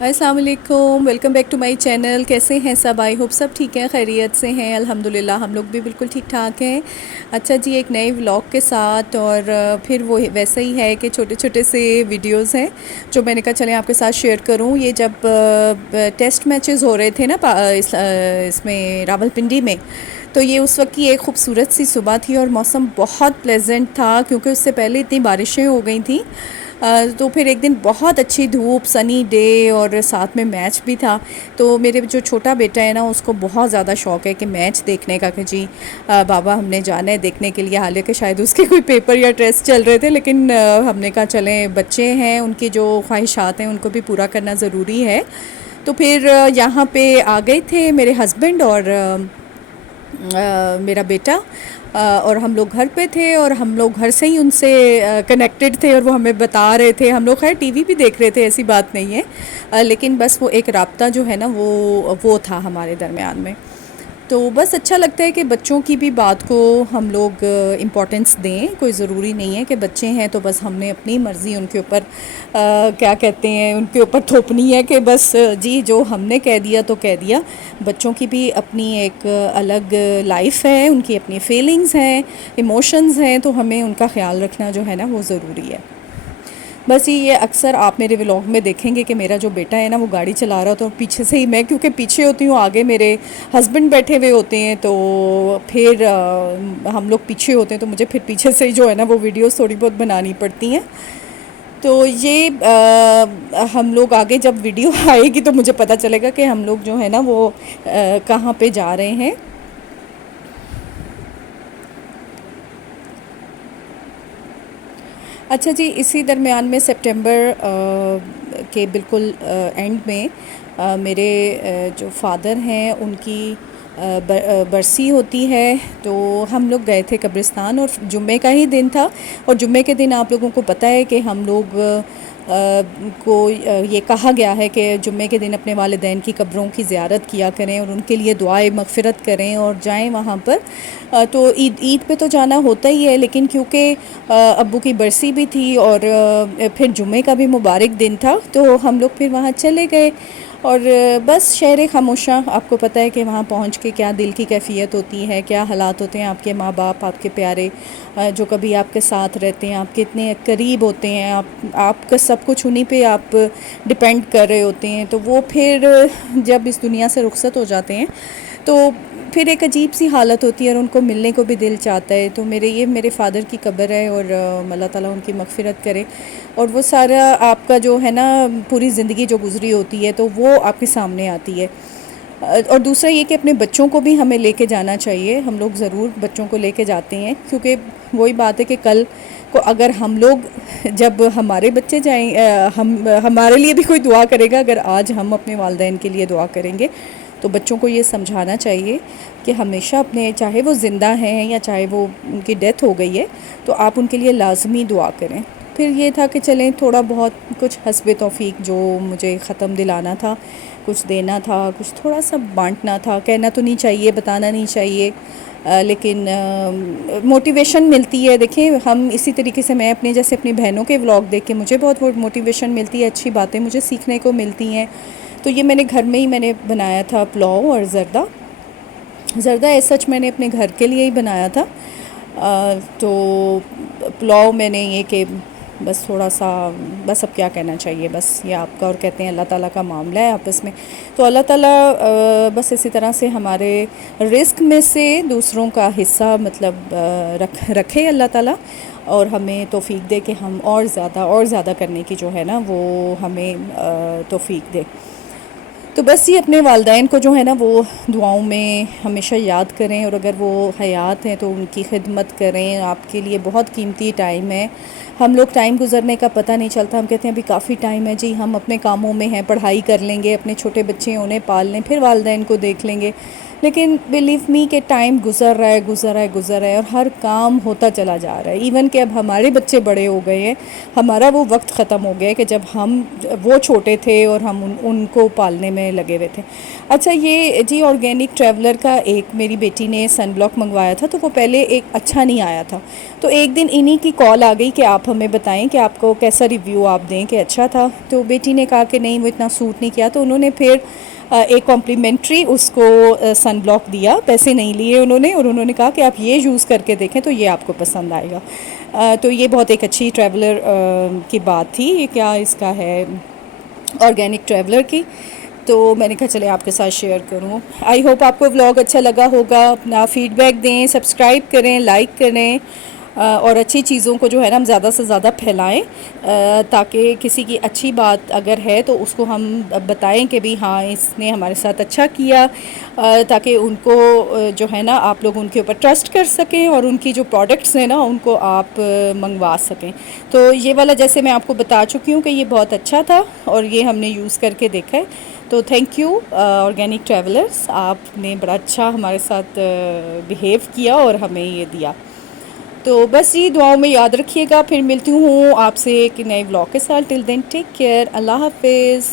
السلام علیکم، welcome back to my channel. کیسے ہیں سب؟ آئی ہوپ سب ٹھیک ہیں، خیریت سے ہیں الحمدللہ۔ ہم لوگ بھی بالکل ٹھیک ٹھاک ہیں۔ اچھا جی، ایک نئے ولاگ کے ساتھ، اور پھر وہ ویسا ہی ہے کہ چھوٹے چھوٹے سے ویڈیوز ہیں جو میں نے کہا چلیں آپ کے ساتھ شیئر کروں۔ یہ جب ٹیسٹ میچز ہو رہے تھے نا اس میں راول پنڈی میں، تو یہ اس وقت کی ایک خوبصورت سی صبح تھی اور موسم بہت پلیزنٹ تھا، کیونکہ اس سے پہلے اتنی بارشیں ہو گئی تھیں۔ تو پھر ایک دن بہت اچھی دھوپ، سنی ڈے، اور ساتھ میں میچ بھی تھا۔ تو میرے جو چھوٹا بیٹا ہے نا، اس کو بہت زیادہ شوق ہے کہ میچ دیکھنے کا، کہ جی بابا ہم نے جانا ہے دیکھنے کے لیے، حالانکہ شاید اس کے کوئی پیپر یا ٹیسٹ چل رہے تھے، لیکن ہم نے کہا چلیں بچے ہیں، ان کی جو خواہشات ہیں ان کو بھی پورا کرنا ضروری ہے۔ تو پھر یہاں پہ آ گئے تھے میرے ہسبینڈ اور میرا بیٹا، اور ہم لوگ گھر پہ تھے، اور ہم لوگ گھر سے ہی ان سے کنیکٹڈ تھے، اور وہ ہمیں بتا رہے تھے۔ ہم لوگ خیر ٹی وی بھی دیکھ رہے تھے، ایسی بات نہیں ہے، لیکن بس وہ ایک رابطہ جو ہے نا وہ تھا ہمارے درمیان میں۔ تو بس اچھا لگتا ہے کہ بچوں کی بھی بات کو ہم لوگ امپورٹنس دیں۔ کوئی ضروری نہیں ہے کہ بچے ہیں تو بس ہم نے اپنی مرضی ان کے اوپر کیا کہتے ہیں، ان کے اوپر تھوپنی ہے کہ بس جی جو ہم نے کہہ دیا تو کہہ دیا۔ بچوں کی بھی اپنی ایک الگ لائف ہے، ان کی اپنی فیلنگز ہیں، ایموشنز ہیں، تو ہمیں ان کا خیال رکھنا جو ہے نا وہ ضروری ہے۔ بس یہ اکثر آپ میرے ولاگ میں دیکھیں گے کہ میرا جو بیٹا ہے نا وہ گاڑی چلا رہا، تو پیچھے سے ہی میں، کیونکہ پیچھے ہوتی ہوں، آگے میرے ہسبینڈ بیٹھے ہوئے ہوتے ہیں، تو پھر ہم لوگ پیچھے ہوتے ہیں، تو مجھے پھر پیچھے سے ہی جو ہے نا وہ ویڈیوز تھوڑی بہت بنانی پڑتی ہیں۔ تو یہ ہم لوگ آگے جب ویڈیو آئے گی تو مجھے پتہ چلے گا کہ ہم لوگ جو ہے نا وہ کہاں پہ جا رہے ہیں۔ اچھا جی، اسی درمیان میں سپٹمبر کے بالکل اینڈ میں میرے جو فادر ہیں ان کی برسی ہوتی ہے، تو ہم لوگ گئے تھے قبرستان، اور جمعے کا ہی دن تھا، اور جمعے کے دن آپ لوگوں کو پتہ ہے کہ ہم لوگ کو یہ کہا گیا ہے کہ جمعے کے دن اپنے والدین کی قبروں کی زیارت کیا کریں، اور ان کے لیے دعائے مغفرت کریں اور جائیں وہاں پر۔ تو عید پہ تو جانا ہوتا ہی ہے، لیکن کیونکہ ابو کی برسی بھی تھی، اور پھر جمعے کا بھی مبارک دن تھا، تو ہم لوگ پھر وہاں چلے گئے۔ اور بس شہر خاموشاں، آپ کو پتہ ہے کہ وہاں پہنچ کے کیا دل کی کیفیت ہوتی ہے، کیا حالات ہوتے ہیں۔ آپ کے ماں باپ، آپ کے پیارے جو کبھی آپ کے ساتھ رہتے ہیں، آپ کے اتنے قریب ہوتے ہیں، آپ کا سب کچھ انہی پہ آپ ڈپینڈ کر رہے ہوتے ہیں، تو وہ پھر جب اس دنیا سے رخصت ہو جاتے ہیں تو پھر ایک عجیب سی حالت ہوتی ہے، اور ان کو ملنے کو بھی دل چاہتا ہے۔ تو میرے فادر کی قبر ہے، اور اللہ تعالیٰ ان کی مغفرت کرے، اور وہ سارا آپ کا جو ہے نا پوری زندگی جو گزری ہوتی ہے تو وہ آپ کے سامنے آتی ہے۔ اور دوسرا یہ کہ اپنے بچوں کو بھی ہمیں لے کے جانا چاہیے۔ ہم لوگ ضرور بچوں کو لے کے جاتے ہیں، کیونکہ وہی بات ہے کہ کل کو اگر ہم لوگ، جب ہمارے بچے جائیں، ہمارے لیے بھی کوئی دعا کرے گا، اگر آج ہم اپنے والدین کے لیے دعا کریں گے تو بچوں کو یہ سمجھانا چاہیے کہ ہمیشہ اپنے، چاہے وہ زندہ ہیں یا چاہے وہ ان کی ڈیتھ ہو گئی ہے، تو آپ ان کے لیے لازمی دعا کریں۔ پھر یہ تھا کہ چلیں تھوڑا بہت کچھ حسب توفیق جو مجھے ختم دلانا تھا، کچھ دینا تھا، کچھ تھوڑا سا بانٹنا تھا۔ کہنا تو نہیں چاہیے، بتانا نہیں چاہیے، لیکن موٹیویشن ملتی ہے۔ دیکھیں ہم اسی طریقے سے، میں اپنے جیسے اپنی بہنوں کے ولاگ دیکھ کے مجھے بہت موٹیویشن ملتی ہے، اچھی باتیں مجھے سیکھنے کو ملتی ہیں۔ تو یہ میں نے گھر میں ہی میں نے بنایا تھا پلاؤ اور زردہ سچ میں نے اپنے گھر کے لیے ہی بنایا تھا۔ تو پلاؤ میں نے یہ کہ بس تھوڑا سا، بس اب کیا کہنا چاہیے، بس یہ آپ کا، اور کہتے ہیں اللہ تعالیٰ کا معاملہ ہے آپس میں، تو اللہ تعالیٰ بس اسی طرح سے ہمارے رزق میں سے دوسروں کا حصہ مطلب رکھے اللہ تعالیٰ، اور ہمیں توفیق دے کہ ہم اور زیادہ کرنے کی جو ہے نا وہ ہمیں توفیق دے۔ تو بس یہ اپنے والدین کو جو ہے نا وہ دعاؤں میں ہمیشہ یاد کریں، اور اگر وہ حیات ہیں تو ان کی خدمت کریں۔ آپ کے لیے بہت قیمتی ٹائم ہے۔ ہم لوگ ٹائم گزرنے کا پتہ نہیں چلتا، ہم کہتے ہیں ابھی کافی ٹائم ہے جی، ہم اپنے کاموں میں ہیں، پڑھائی کر لیں گے، اپنے چھوٹے بچے ہیں انہیں پال لیں، پھر والدین کو دیکھ لیں گے، لیکن بلیو می کہ ٹائم گزر رہا ہے اور ہر کام ہوتا چلا جا رہا ہے. ایون کہ اب ہمارے بچے بڑے ہو گئے ہیں, ہمارا وہ وقت ختم ہو گیا ہے کہ جب ہم وہ چھوٹے تھے اور ہم ان کو پالنے میں لگے ہوئے تھے. اچھا یہ جی آرگینک ٹریولر کا ایک میری بیٹی نے سن بلاک منگوایا تھا, تو وہ پہلے ایک اچھا نہیں آیا تھا. تو ایک دن انہی کی کال آ گئی کہ آپ ہمیں بتائیں کہ آپ کو کیسا ریویو آپ دیں کہ اچھا تھا. تو بیٹی نے کہا کہ نہیں وہ اتنا سوٹ نہیں کیا, تو انہوں نے پھر ایک کمپلیمنٹری اس کو سن بلاک دیا, پیسے نہیں لیے انہوں نے, اور انہوں نے کہا کہ آپ یہ یوز کر کے دیکھیں تو یہ آپ کو پسند آئے گا. تو یہ بہت ایک اچھی ٹریولر کی بات تھی. یہ کیا اس کا ہے آرگینک ٹریولر کی, تو میں نے کہا چلے آپ کے ساتھ شیئر کروں. آئی ہوپ آپ کو ولاگ اچھا لگا ہوگا. اپنا فیڈ بیک دیں, سبسکرائب کریں, لائک کریں, اور اچھی چیزوں کو جو ہے نا ہم زیادہ سے زیادہ پھیلائیں, تاکہ کسی کی اچھی بات اگر ہے تو اس کو ہم بتائیں کہ بھی ہاں اس نے ہمارے ساتھ اچھا کیا, تاکہ ان کو جو ہے نا آپ لوگ ان کے اوپر ٹرسٹ کر سکیں اور ان کی جو پروڈکٹس ہیں نا ان کو آپ منگوا سکیں. تو یہ والا جیسے میں آپ کو بتا چکی ہوں کہ یہ بہت اچھا تھا اور یہ ہم نے یوز کر کے دیکھا ہے. تو تھینک یو آرگینک ٹریولرز, آپ نے بڑا اچھا ہمارے ساتھ بیہیو کیا اور ہمیں یہ دیا. تو بس یہ دعاؤں میں یاد رکھیے گا. پھر ملتی ہوں آپ سے ایک نئے ولاگ کے ساتھ. ٹل دین ٹیک کیئر, اللہ حافظ.